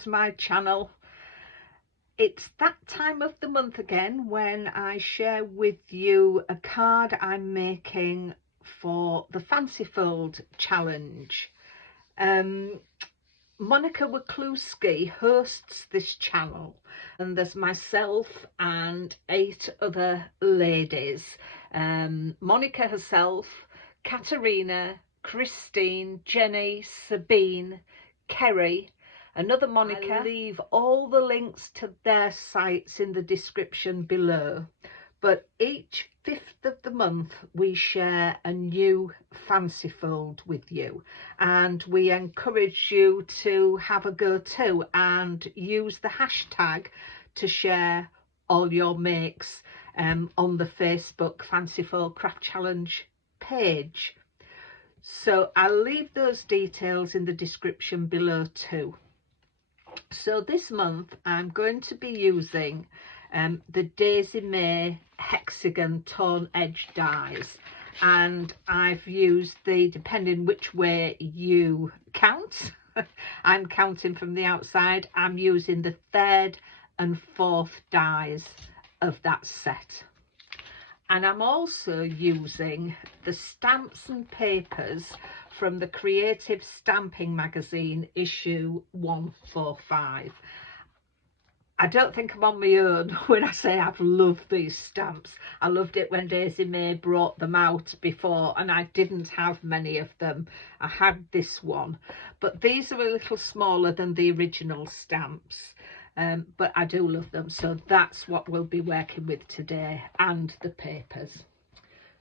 to my channel. It's that time of the month again when I share with you a card I'm making for the Fancy Fold challenge. Monica Wachluski hosts this channel, and there's myself and 8 other ladies. Monica herself, Katerina, Christine, Jenny, Sabine, Kerry, another Monica. I'll leave all the links to their sites in the description below. But each 5th of the month we share a new Fancy Fold with you, and we encourage you to have a go too and use the hashtag to share all your makes on the Facebook Fancy Fold Craft Challenge page. So I'll leave those details in the description below too. So this month I'm going to be using the Daisy May Hexagon tone edge dies, and I've used the, depending which way you count, I'm counting from the outside, I'm using the 3rd and 4th dies of that set. And I'm also using the stamps and papers from the Creative Stamping magazine issue 145. I don't think I'm on my own when I say I've loved these stamps. I loved it when Daisy May brought them out before, and I didn't have many of them. I had this one, but these are a little smaller than the original stamps. But I do love them, so that's what we'll be working with today, and the papers.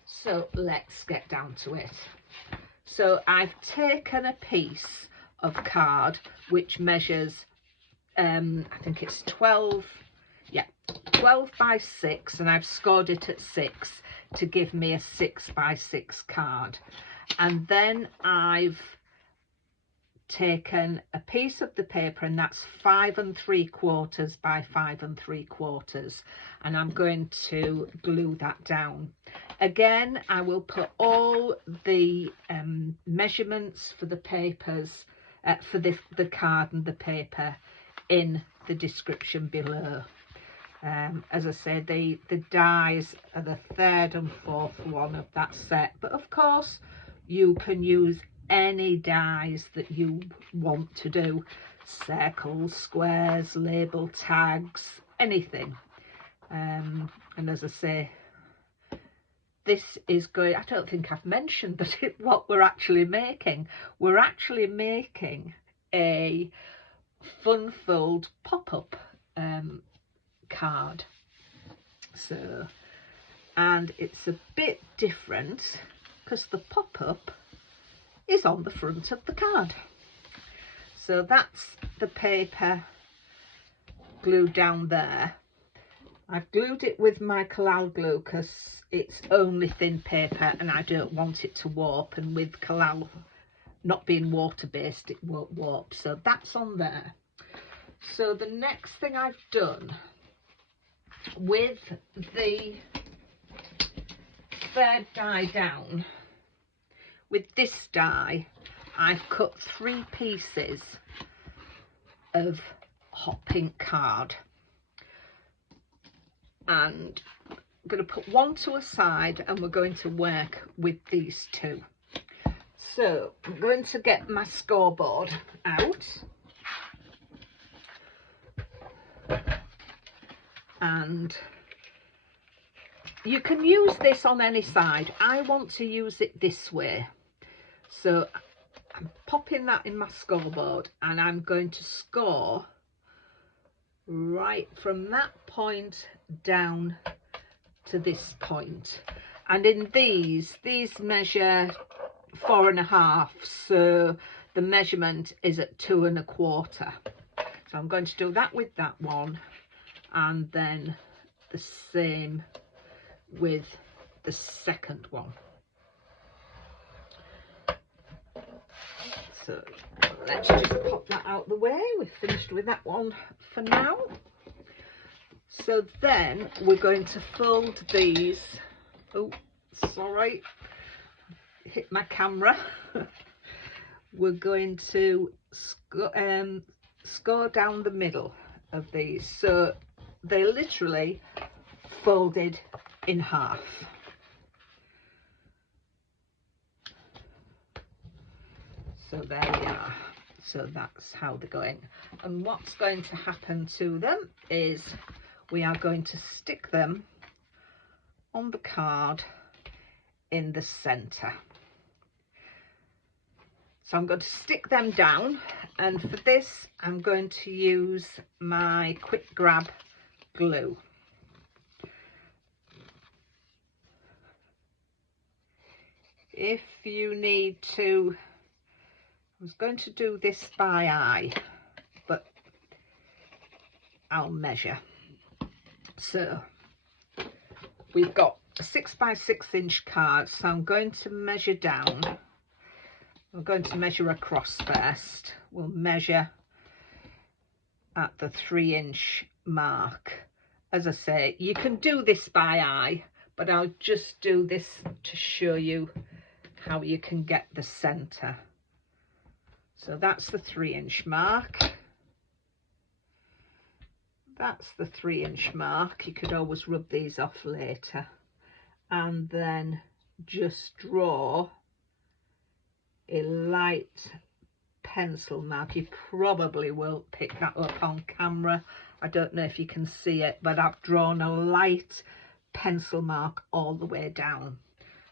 So let's get down to it. So I've taken a piece of card which measures I think it's 12 by 6, and I've scored it at 6 to give me a 6 by 6 card. And then I've taken a piece of the paper, and that's 5 3/4 by 5 3/4, and I'm going to glue that down. Again, I will put all the measurements for the papers, for the card and the paper, in the description below. As I said, the dies are the 3rd and 4th one of that set, but of course you can use any dies that you want to do, circles, squares, label tags, anything. And as I say, this is going, I don't think I've mentioned that what we're actually making. We're actually making a Fun Fold pop-up card. So, and it's a bit different because the pop-up is on the front of the card. So that's the paper glued down there. I've glued it with my collal glue because it's only thin paper and I don't want it to warp, and with collal not being water-based it won't warp, so that's on there. So the next thing I've done with the 3rd die down, with this die I've cut 3 pieces of hot pink card, and I'm going to put one to a side and we're going to work with these 2. So I'm going to get my scoreboard out, and you can use this on any side. I want to use it this way, so I'm popping that in my scoreboard, and I'm going to score right from that point down to this point. And in these measure 4 1/2, so the measurement is at 2 1/4. So I'm going to do that with that one, and then the same with the second one. So let's just pop that out the way. We've finished with that one for now. So then we're going to fold these. Oh, sorry, hit my camera. We're going to score down the middle of these, so they're literally folded in half. So there we are. So that's how they're going. And what's going to happen to them is we are going to stick them on the card in the centre. So I'm going to stick them down, and for this I'm going to use my quick grab glue. If you need to, I was going to do this by eye, but I'll measure. So we've got a 6 by 6 inch card, so I'm going to measure down. I'm going to measure across first. We'll measure at the 3 inch mark. As I say, you can do this by eye, but I'll just do this to show you how you can get the centre. So that's the 3 inch mark. That's the 3 inch mark. You could always rub these off later. And then just draw a light pencil mark. You probably will pick that up on camera. I don't know if you can see it, but I've drawn a light pencil mark all the way down.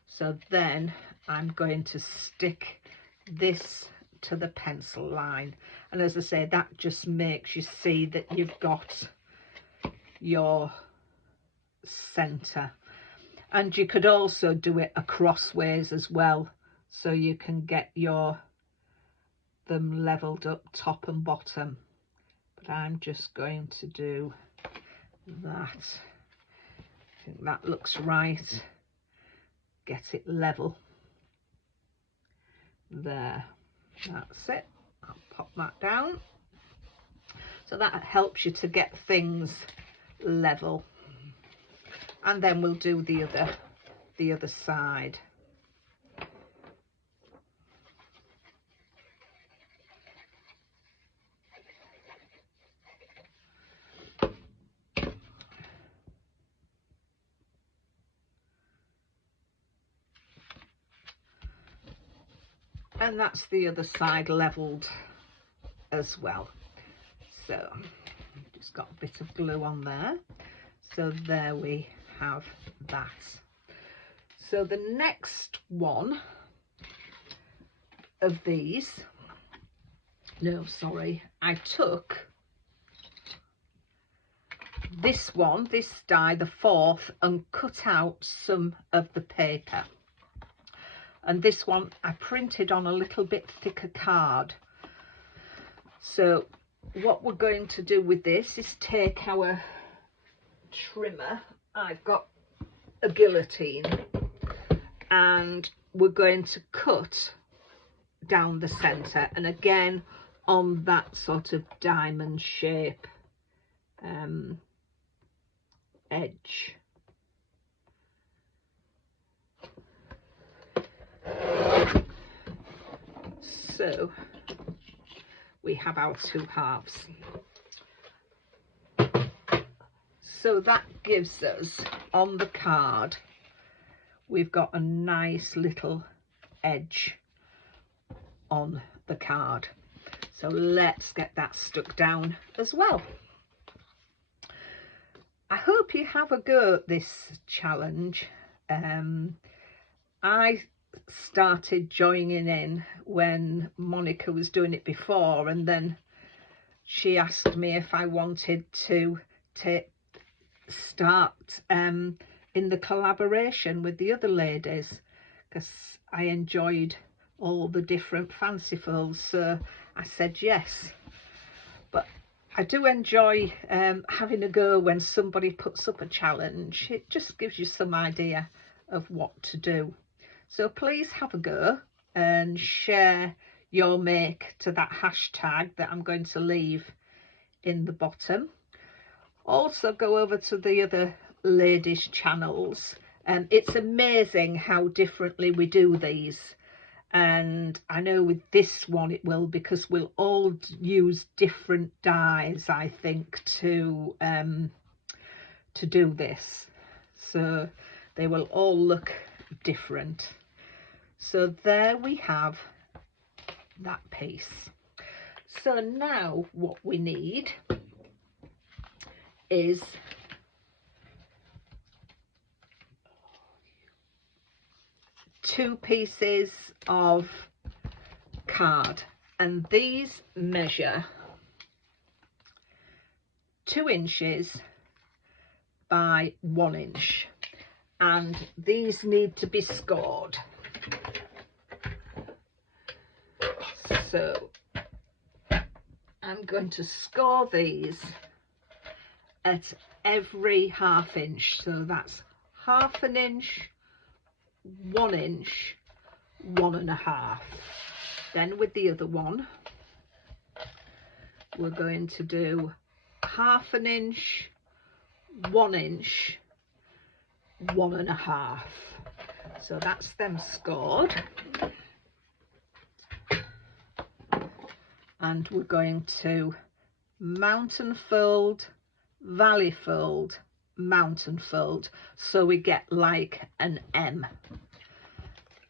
So then I'm going to stick this to the pencil line, and as I say, that just makes you see that you've got your centre. And you could also do it acrossways as well, so you can get them levelled up top and bottom. But I'm just going to do that. I think that looks right. Get it level. There, that's it. I'll pop that down. So that helps you to get things level. And then we'll do the other side. And that's the other side levelled as well. So just got a bit of glue on there. So there we have that. So the next one of these, no, sorry, I took this one, this die, the 4th, and cut out some of the paper. And this one I printed on a little bit thicker card. So what we're going to do with this is take our trimmer. I've got a guillotine, and we're going to cut down the centre, and again on that sort of diamond shape edge. So we have our 2 halves. So that gives us, on the card, we've got a nice little edge on the card. So let's get that stuck down as well. I hope you have a go at this challenge. I started joining in when Monica was doing it before, and then she asked me if I wanted to start in the collaboration with the other ladies, because I enjoyed all the different fancifuls. So I said yes. But I do enjoy having a go when somebody puts up a challenge. It just gives you some idea of what to do. So please have a go and share your make to that hashtag that I'm going to leave in the bottom. Also go over to the other ladies' channels. It's amazing how differently we do these. and I know with this one it will, because we'll all use different dies, I think, to do this, so they will all look different. So there we have that piece. So now what we need is two pieces of card, and these measure 2 inches by 1 inch, and these need to be scored. So I'm going to score these at every 1/2 inch, so that's 1/2 inch, 1 inch, 1 1/2. Then with the other one, we're going to do 1/2 inch, 1 inch, 1 1/2. So that's them scored. And we're going to mountain fold, valley fold, mountain fold, so we get like an M.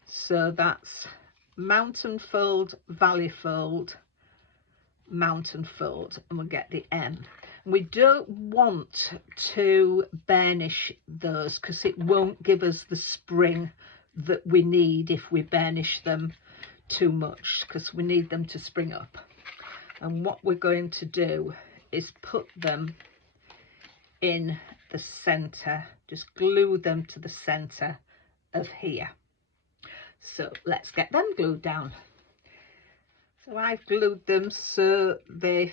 So that's mountain fold, valley fold, mountain fold, and we'll get the M. We don't want to burnish those because it won't give us the spring that we need if we burnish them too much, because we need them to spring up. And what we're going to do is put them in the center, just glue them to the center of here. So let's get them glued down. So I've glued them so the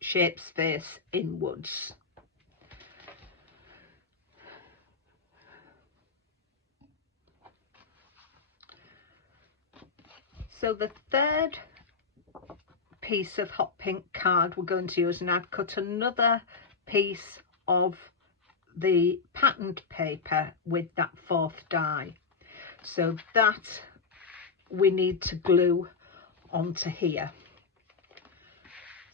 shapes face inwards. So the third piece of hot pink card we're going to use, and I've cut another piece of the patterned paper with that 4th die, so that we need to glue onto here.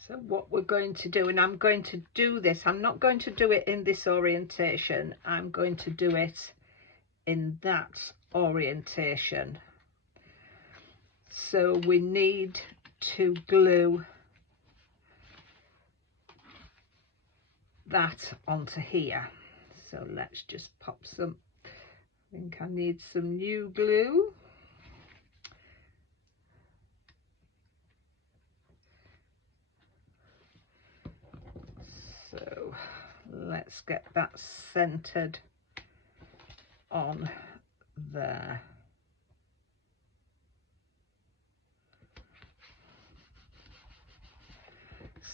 So what we're going to do, and I'm going to do this, I'm not going to do it in this orientation, I'm going to do it in that orientation. So we need to glue that onto here. So let's just pop some, I think I need some new glue. So let's get that centered on there.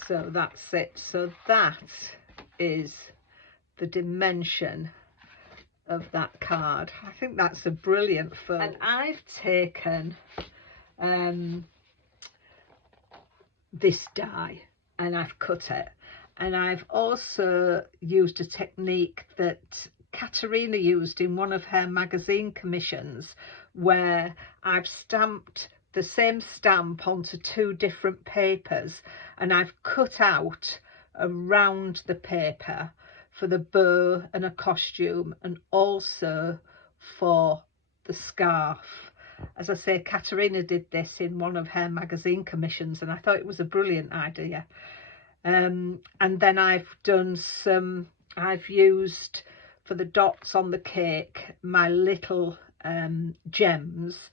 So that's it. So that is the dimension of that card. I think that's a brilliant photo. And I've taken this die and I've cut it, and I've also used a technique that Katerina used in one of her magazine commissions, where I've stamped the same stamp onto 2 different papers, and I've cut out around the paper for the bow and a costume, and also for the scarf. As I say, Katerina did this in one of her magazine commissions, and I thought it was a brilliant idea. And then I've done some, I've used for the dots on the cake my little gems,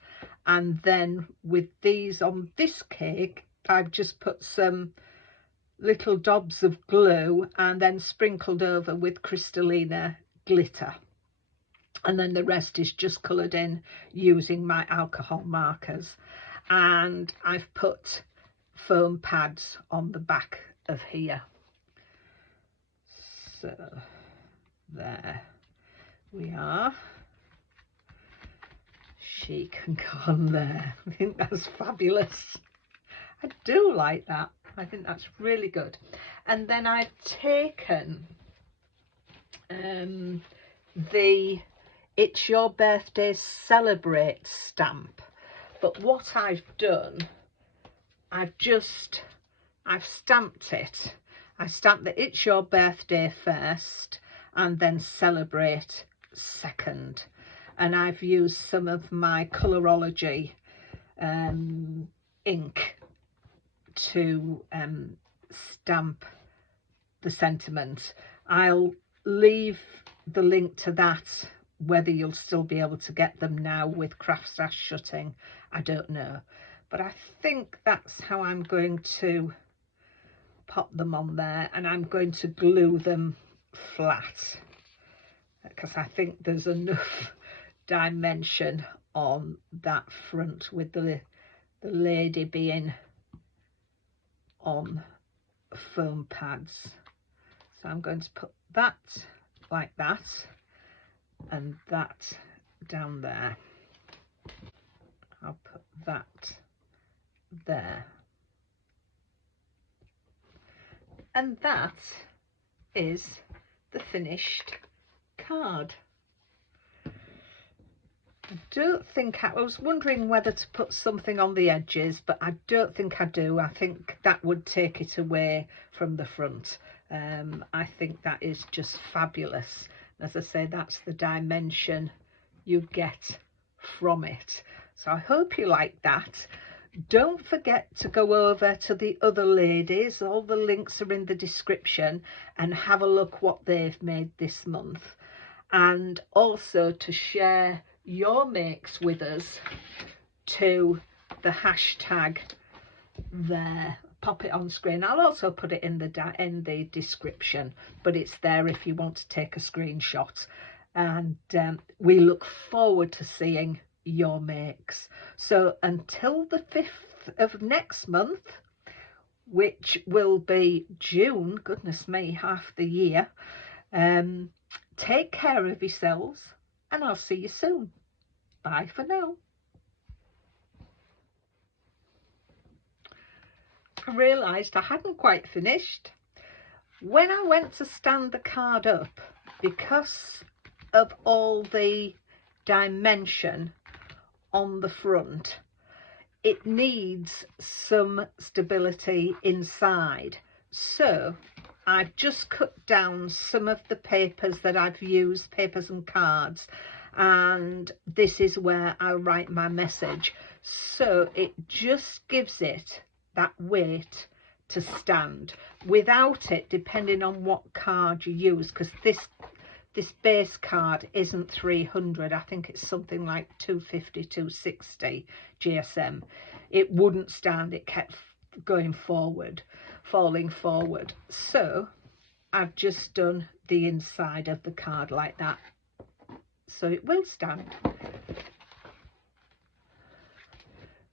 and then with these on this cake I've just put some little dobs of glue and then sprinkled over with Crystallina glitter, and then the rest is just coloured in using my alcohol markers. And I've put foam pads on the back of here. So there we are. She can go on there. I think that's fabulous. I do like that. I think that's really good. And then I've taken the It's Your Birthday Celebrate stamp. But what I've done, I've stamped it. I stamped the It's Your Birthday first and then Celebrate second. And I've used some of my Colorology ink to stamp the sentiment. I'll leave the link to that. Whether you'll still be able to get them now with craft stash shutting, I don't know. But I think that's how I'm going to pop them on there, and I'm going to glue them flat because I think there's enough dimension on that front with the lady being on foam pads. So I'm going to put that like that and that down there. I'll put that there. And that is the finished card. I was wondering whether to put something on the edges, but I don't think I do. I think that would take it away from the front. I think that is just fabulous. As I say, that's the dimension you get from it. So I hope you like that. Don't forget to go over to the other ladies. All the links are in the description, and have a look what they've made this month. And also to share your makes with us to the hashtag there. Pop it on screen. I'll also put it in the description, but it's there if you want to take a screenshot. And we look forward to seeing your makes. So until the 5th of next month, which will be June, goodness me, half the year, take care of yourselves, and I'll see you soon. Bye for now. I realised I hadn't quite finished. When I went to stand the card up, because of all the dimension on the front, it needs some stability inside. So I've just cut down some of the papers that I've used, papers and cards, and this is where I'll write my message. So it just gives it that weight to stand. Without it, depending on what card you use, because this base card isn't 300, I think it's something like 250, 260 GSM. It wouldn't stand, it kept going forward, falling forward. So I've just done the inside of the card like that, so it will stand.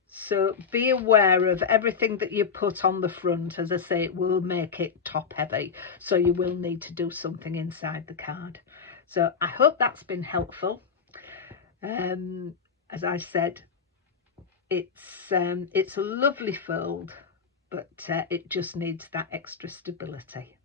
So be aware of everything that you put on the front. As I say, it will make it top heavy, so you will need to do something inside the card. So I hope that's been helpful. As I said, it's a lovely fold, but it just needs that extra stability.